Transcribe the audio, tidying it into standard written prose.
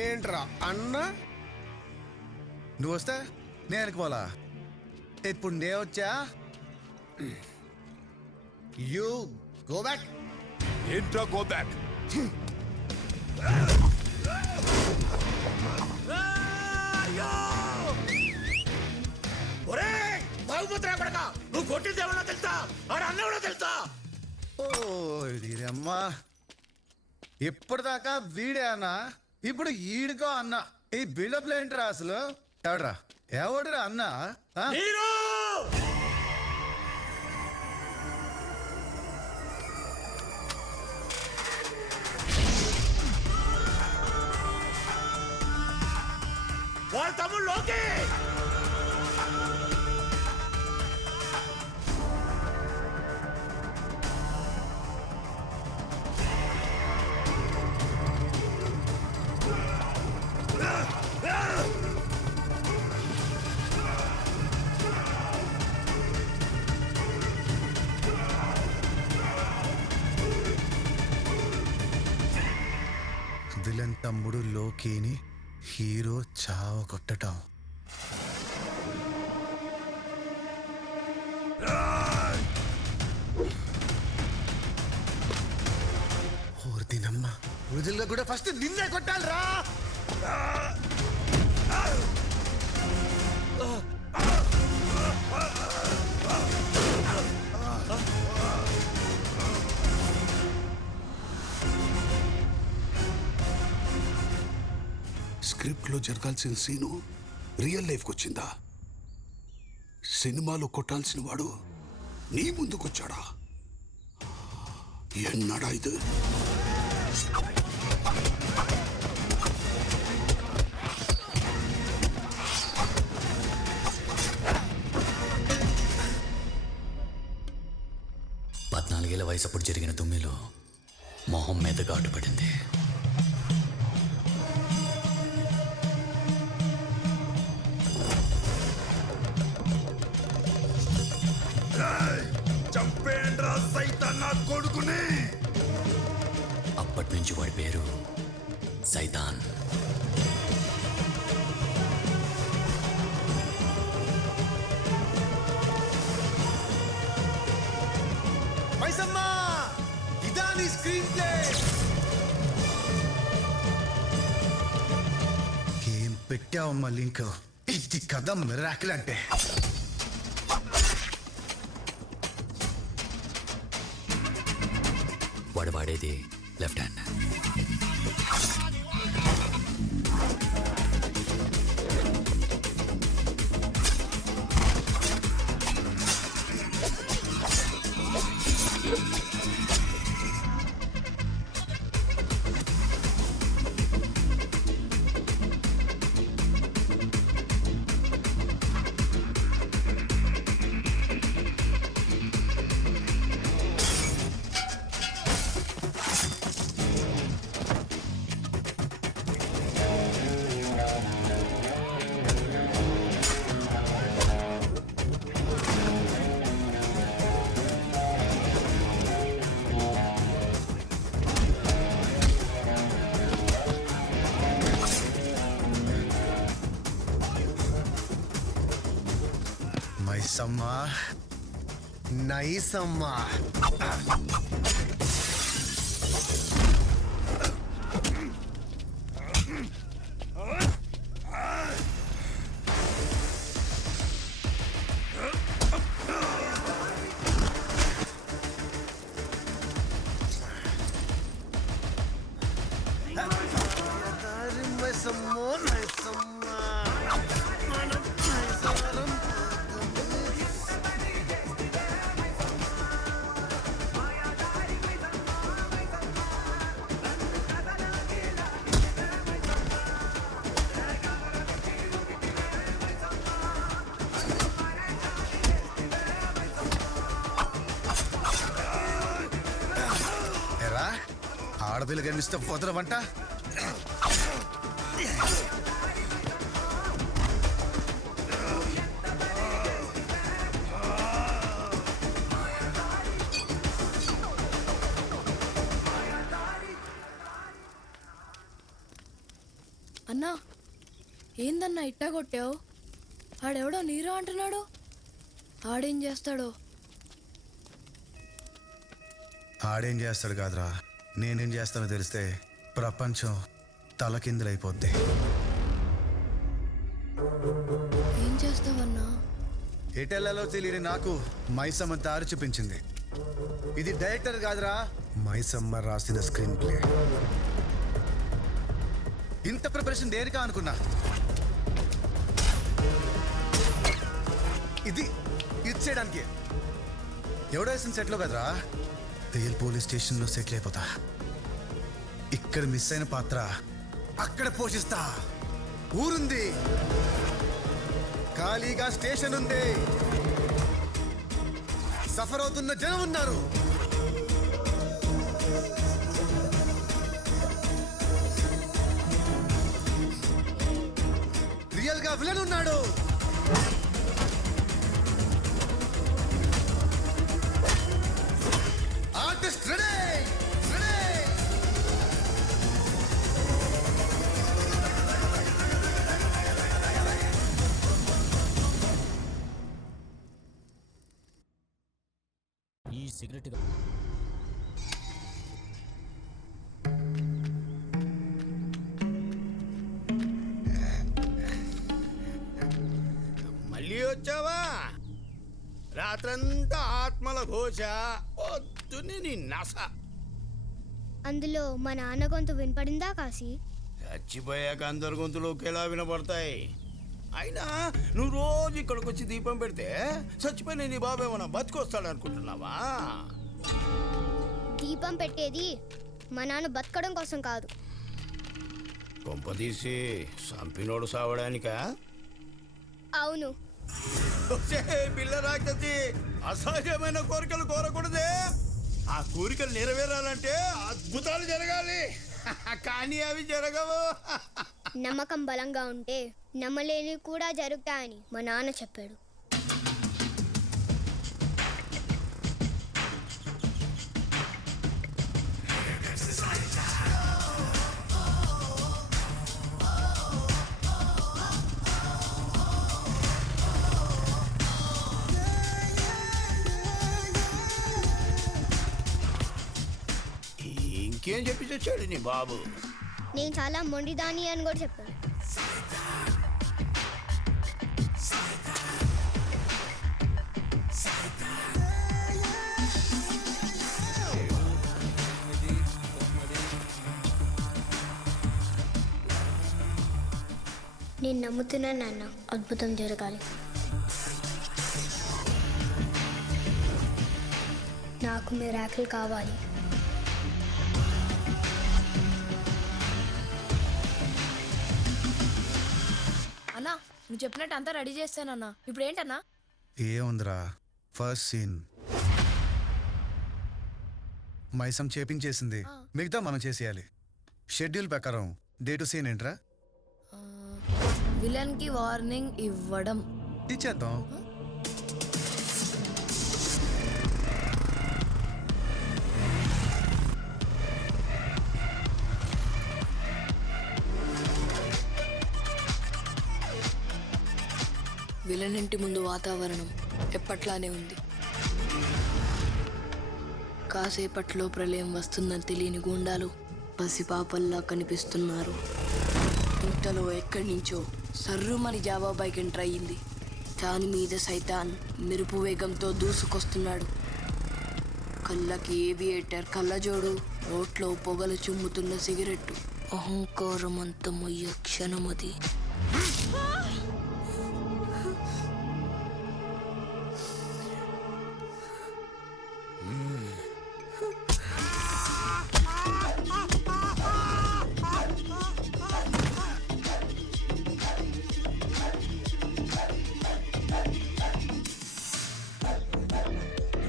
ఏంట్రా అన్న నువ్వు వస్తే నేను అనుకోవాలా? ఇప్పుడు నేను వచ్చా. You go back. ఏంట్రా గో బ్యాక్? నువ్వు కొట్టింది ఎవరో తెలుసా? ఆడు అన్నెవరో తెలుసా? ఓ అమ్మా, ఇప్పటిదాకా వీడే అన్నా, ఇప్పుడు ఈడుకో అన్నా. ఈ బిల్డప్ ఏంట్రా అసలు? ఎవడురా అన్నా? వాళ్ళ తమ్ముడు లోకే. విలన్ తమ్ముడు లోకేని హీరో చావ కొట్టటం. ఓర్దినమ్మా, వృధుల్లో కూడా ఫస్ట్ నిన్నే కొట్టాలిరా. స్క్రిప్ట్ లో జరగాల్సిన సీను రియల్ లైఫ్కి వచ్చిందా? సినిమాలో కొట్టాల్సిన వాడు నీ ముందుకొచ్చాడా? ఎన్నడా ఇది? పద్నాలుగేళ్ల వయసు అప్పుడు జరిగిన తుమ్మిలో మొహం మీద ఘాటు పడింది. చంపేండ్రా సైతాన్ నా కొడుకుని. అప్పటి నుంచి వాడి పేరు సైతాన్. మైసమ్మా, ఇదా నీ స్క్రీన్ ప్లే? ఏం పెట్టావమ్మా లింక్? ఇది కథ మిరాకిల్ అంటే. వాడు వాడేది లెఫ్ట్ హ్యాండ్. మైసమ్మా, నైసమ్మా. ఆడపిల్ల కనిపిస్తే వదలవంట. ఏందన్నా ఇట్టా కొట్టావు? ఆడెవడో నీరో అంటున్నాడు. ఆడేం చేస్తాడో? ఆడేం చేస్తాడు కాదురా, నేనేం చేస్తానో తెలిస్తే ప్రపంచం తలకిందులైపోద్ది. ఏం చేస్తావన్నా? ఎటెల్లలో తెలియని నాకు మైసమ్మ దారి చూపించింది. ఇది డైరెక్టర్ కాదురా, మైసమ్మ రాసిన స్క్రీన్ ప్లే. ఇంత ప్రిపరేషన్ దేనికా అనుకున్నా. ఇది ఇచ్చేయడానికి. ఎవడో వేసిన సెట్లో కదరా, రియల్ పోలీస్ స్టేషన్లో సెటిల్ అయిపోతా. ఇక్కడ మిస్ అయిన పాత్ర అక్కడ పోషిస్తా. ఊరుంది, ఖాళీగా స్టేషన్ ఉంది, సఫర్ అవుతున్న జనం ఉన్నారు. రియల్ గా విలన్ ఉన్నాడు. Artist ready. ఈ సిగరెట్ మళ్ళీ వచ్చావా? రాత్రంతా ఆత్మల ఘోష, పొద్దున్నే నీ నస. అందులో మా నాన్న గొంతు వినపడిందా కాశీ? చచ్చిపోయాక అందరి గొంతులు ఒకేలా వినపడతాయి. అయినా నువ్వు రోజు ఇక్కడికి వచ్చి దీపం పెడితే చచ్చిపోయిన నీ బాబు ఏమన్నా బతికొస్తాడు అనుకుంటున్నావా? దీపం పెట్టేది మా నాన్న బతకడం కోసం కాదు. కొంపదీసి సంపినోడు సావడానికా? అవును. పిల్ల రాక్షసి, అసహజమైన కోరికలు కోరకూడదే. ఆ కోరికలు నెరవేరాలంటే అద్భుతాలు జరగాలి, కానీ అవి జరగవు. నమ్మకం బలంగా ఉంటే నమ్మలేని కూడా జరుగుతాయని మా నాన్న చెప్పాడు. ఇంకేం చెప్పి వచ్చాడు నీ బాబు? నేను చాలా మొండిదాని అని కూడా చెప్పాను. నేను నమ్ముతున్నాను నాన్న, అద్భుతం జరగాలి. నాకు మిరాకిల్ కావాలి. అన్నా నువ్వు చెప్పినట్టు అంతా రెడీ చేస్తానన్నా. ఇప్పుడు ఏంటన్నా? ఏముందిరా, ఫస్ట్ సీన్ మైసం చేపించేసింది, మిగతా మనం చేసేయాలి. షెడ్యూల్ ప్రకారం డే టు సీన్ ఏంట్రా? విలన్ కి వార్నింగ్ ఇవ్వడం. ఇచ్చేద్దాం. విలన్ ఇంటి ముందు వాతావరణం ఎప్పట్లానే ఉంది. కాసేపట్లో ప్రళయం వస్తుందని తెలియని గూండాలు పసిపాపల్లా కనిపిస్తున్నారు. ఇంతలో ఎక్కడి నుంచో సర్రుమని జావా బైక్ ఎంటర్ అయ్యింది. దాని మీద సైతాన్ మెరుపు వేగంతో దూసుకొస్తున్నాడు. కళ్ళకి ఏవియేటర్ కళ్ళజోడు, నోట్లో పొగలు చుమ్ముతున్న సిగరెట్టు, అహంకారం అంత మొయ్య క్షణమది.